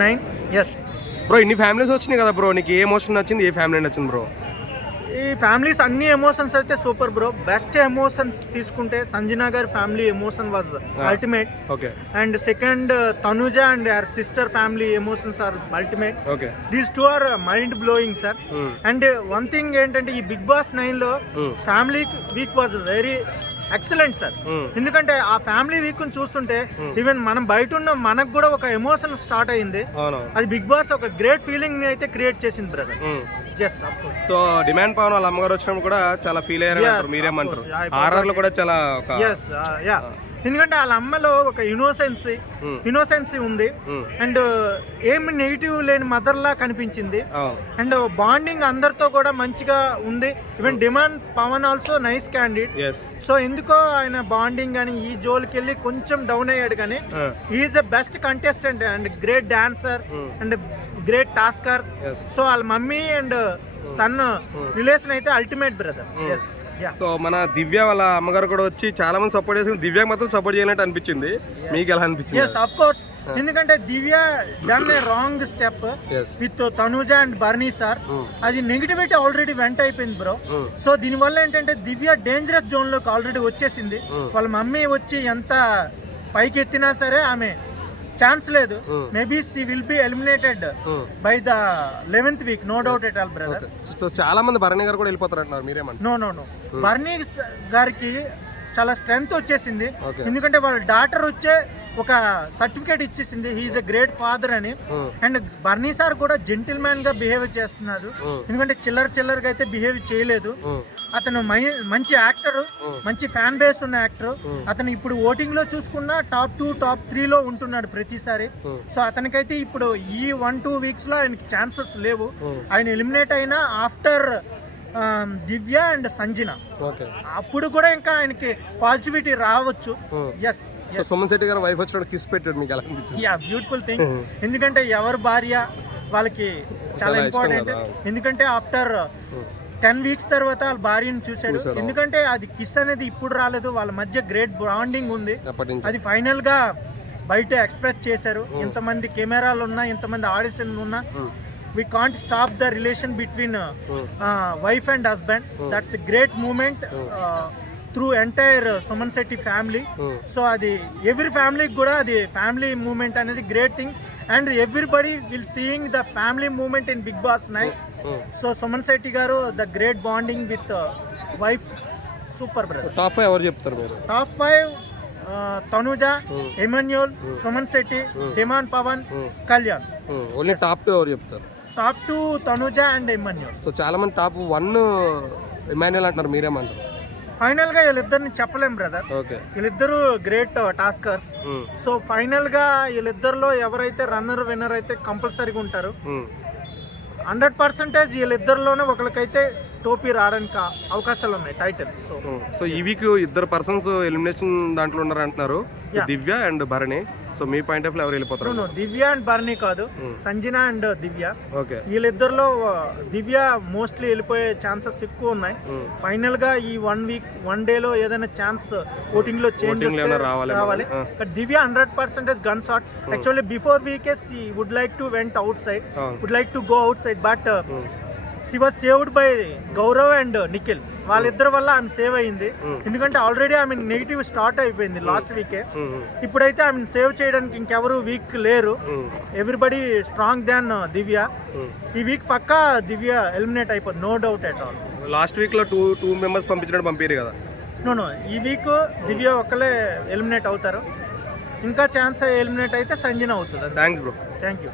9 yes bro ఇన్ని families వచ్చినాయి కదా బ్రో, నీకు ఏ ఎమోషన్ నచ్చింది, ఏ ఫ్యామిలీ నచ్చింది బ్రో? ఈ ఫ్యామిలీస్ అన్ని ఎమోషన్స్ అయితే సూపర్ బ్రో. బెస్ట్ ఎమోషన్స్ తీసుకుంటే సంజనా గారి family emotion was ultimate. Okay. And second Tanuja and her sister family emotions are ultimate. Okay. These two are mind blowing sir. And one thing ఏంటంటే ఈ Bigg Boss 9 లో family week was very excellent sir. ఎందుకంటే ఆ family week చూస్తుంటే even మనం బయట ఉన్న మనకు కూడా ఒక ఎమోషన్ స్టార్ట్ అయింది. అది బిగ్ బాస్ ఒక గ్రేట్ ఫీలింగ్ ని అయితే క్రియేట్ చేసింది brother. Yes of course. So Demon Pavan వాళ్ళ అమ్మగారు వచ్చినప్పుడు కూడా చాలా ఫీల్ అయ్యారు, మీరేమంటారు? ఆర్ఆర్ లో కూడా చాలా ఎందుకంటే వాళ్ళ అమ్మలో ఒక ఇన్నోసెన్సీ ఉంది అండ్ ఏమి నెగిటివ్ లేని మదర్ లా కనిపించింది. అండ్ బాండింగ్ అందరితో కూడా మంచిగా ఉంది. Even Demon Pavan also nice candidate. So ఎందుకో ఆయన బాండింగ్ కానీ ఈ జోలికి వెళ్ళి కొంచెం డౌన్ అయ్యాడు, కానీ is a best contestant and great dancer and great tasker. So వాళ్ళ మమ్మీ అండ్ సన్ రిలేషన్ అయితే అల్టిమేట్ బ్రదర్. ఎస్. సో మన దివ్య వాళ్ళ అమ్మగారు కూడా వచ్చి చాలా మంది సపోర్ట్ చేసి దివ్యకి మాత్రం సపోర్ట్ చేయనట్టు అనిపించింది, మీకు ఎలా అనిపించింది? Yes of course. ఎందుకంటే Divya done a wrong step with Tanuja and బర్నీ సార్. అది నెగిటివిటీ ఆల్రెడీ వెంట అయిపోయింది బ్రో. సో దీనివల్ల ఏంటంటే దివ్య డేంజరస్ జోన్ లోకి ఆల్రెడీ వచ్చేసింది. వాళ్ళ మమ్మీ వచ్చి ఎంత పైకి ఎత్తినా సరే ఆమె ఛాన్స్ లేదు. Maybe she will be eliminated by the 11th week, no doubt at all brother. So చాలా మంది భరణి గారు కూడా వెళ్ళిపోతారు అంటున్నారు, మీరేమంటారు? నో బర్నీ గారికి చాలా స్ట్రెంగ్త్ వచ్చేసింది. ఎందుకంటే వాళ్ళ డాటర్ వచ్చే ఒక సర్టిఫికేట్ ఇచ్చేసింది, హీఈస్ ఎ గ్రేట్ ఫాదర్ అని. అండ్ బర్నీ సార్ కూడా జెంటిల్ మ్యాన్ గా బిహేవ్ చేస్తున్నారు. ఎందుకంటే చిల్లరగా అయితే బిహేవ్ చేయలేదు. అతను మంచి యాక్టర్, మంచి ఫ్యాన్ బేస్ ఉన్న యాక్టర్. అతను ఇప్పుడు ఓటింగ్ లో చూసుకున్నా టాప్ 2, టాప్ 3 లో ఉంటున్నాడు ప్రతిసారి. సో అతనికైతే ఇప్పుడు ఈ 1-2 వీక్స్ లో ఆయనకి ఛాన్సెస్ లేవు. ఆయన ఎలిమినేట్ అయినా ఆఫ్టర్ దివ్య అండ్ సంజన, అప్పుడు కూడా ఇంకా ఆయనకి పాజిటివిటీ రావచ్చు. ఎస్. సుమన్ శెట్టి గారు వైఫ్ వచ్చినప్పుడు కిస్ పెట్టాడు, మీకు ఎలా అనిపించింది? Yeah, beautiful thing. ఎందుకంటే ఎవరి భార్య వాళ్ళకి చాలా ఇంపార్టెంట్. ఎందుకంటే ఆఫ్టర్ 10 వీక్స్ తర్వాత వాళ్ళ భార్యను చూశాడు. ఎందుకంటే అది కిస్ అనేది ఇప్పుడు రాలేదు, వాళ్ళ మధ్య గ్రేట్ బాండింగ్ ఉంది. అది ఫైనల్ గా బయట ఎక్స్ప్రెస్ చేశారు. ఎంతమంది కెమెరాలు ఉన్నా, ఎంతమంది ఆడిషన్ ఉన్నా, we can't stop the relation between wife and husband. That's a great moment through entire Suman Sethi family. So adi every family kuda adi family movement anedi great thing, and everybody will seeing the family movement in Big Boss 9. So Suman Sethi garu the great bonding with wife, super brother. Top 5 ever cheptaru meeru? Top 5 Tanuja, Emmanuel, Suman Sethi, Demand Pawan, Kalyan. Only top 2 ever cheptaru? Top 2 Tanuja and Emmanuel. So చాలా మంది top 1 Emmanuel అంటున్నారు, మీరేమంటారు? Final గా వీళ్ళిద్దరిని చెప్పలేం brother. వీళ్ళిద్దరు great taskers. So final గా వీళ్ళిద్దరిలో ఎవరైతే రన్నర్ విన్నర్ అయితే కంపల్సరీగా ఉంటారు. 100% వీళ్ళిద్దరిలోనే ఒకరికైతే టోపీ రావడానికి అవకాశాలు ఉన్నాయి, టైటిల్. సో ఈ వీక్ 2 పర్సన్స్ ఎలిమినేషన్ దాంట్లో ఉన్నారు అంటున్నారు, దివ్య అండ్ భరణి. సో మీ పాయింట్ ఆఫ్ వ్యూ ఎవరు వెళ్ళిపోతారు? దివ్య అండ్ భరణి కాదు, సంజన అండ్ దివ్య. వీళ్ళిద్దరిలో దివ్య మోస్ట్లీ వెళ్ళిపోయే ఛాన్సెస్ ఎక్కువ ఉన్నాయి. ఫైనల్ గా ఈ 1 డే లో ఏదైనా ఛాన్స్ ఓటింగ్ లో చేంజ్ రావాలి. But Divya 100% gun shot. Actually before week she would like to went outside, would like to go outside, but she was saved by Gaurav and Nikhil. వాళ్ళిద్దరి వల్ల ఆమె సేవ్ అయింది. ఎందుకంటే ఆల్రెడీ ఆమె నెగిటివ్ స్టార్ట్ అయిపోయింది last week. ఇప్పుడైతే ఆమె save చేయడానికి ఇంకెవరు వీక్ లేరు. Everybody strong than Divya. ఈ వీక్ పక్కా దివ్య ఎలిమినేట్ అయిపోతుంది, no doubt at all. Last week లో 2 మెంబర్స్ పంపించినట్టు పంపారు కదా. నో ఈ వీక్ దివ్య ఒక్కలే ఎలిమినేట్ అవుతారు. ఇంకా ఛాన్స్ ఎలిమినేట్ అయితే సంజన అవుతుంది. Thanks bro. Thank you.